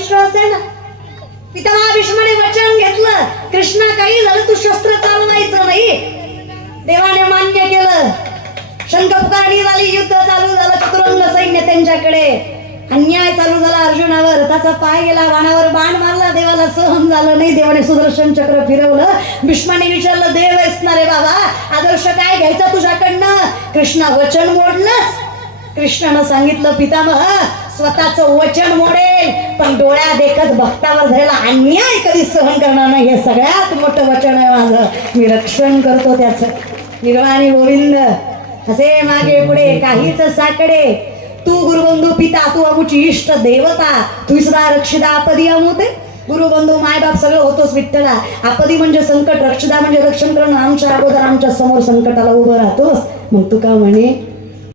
विश्वासेन पितामह भीष्माने वचन घेतलं, कृष्णा काही झालं तू शस्त्र चालवायचं नाही. देवाने मान्य केलं. शंख पुकारणी झाली, युद्ध चालू झालं. चतुरंग सैन्य त्यांच्याकडे. अन्याय चालू झाला अर्जुनावर. त्याचा पाय गेला, बाणावर बाण मारला. देवाला सहन झालं नाही. देवाने सुदर्शन चक्र फिरवलं. भीष्माने विचारलं, देव आहेस ना रे बाबा, आदर्श काय घ्यायचा तुझ्याकडनं? कृष्णा वचन मोडलंस. कृष्णानं सांगितलं, पितामह स्वतःचं वचन मोडेल पण डोळ्या देखत भक्तावर झालेला अन्याय कधी सहन करणार नाही. हे सगळ्यात मोठं वचन आहे माझं. मी रक्षण करतो त्याचं. निर्वाणी गोविंद असे मागे पुढे काहीच साकडे. तू गुरुबंधू पिता, तू अमुची इष्ट देवता, तू सुद्धा रक्षिता आपदी अमुते. गुरुबंधू मायबाप सगळं होतोच विठ्ठला. आपदी म्हणजे संकट, रक्षिता म्हणजे रक्षण करणं. आमच्या अगोदर आमच्या समोर संकटाला उभं राहतोस. मग तू का म्हणे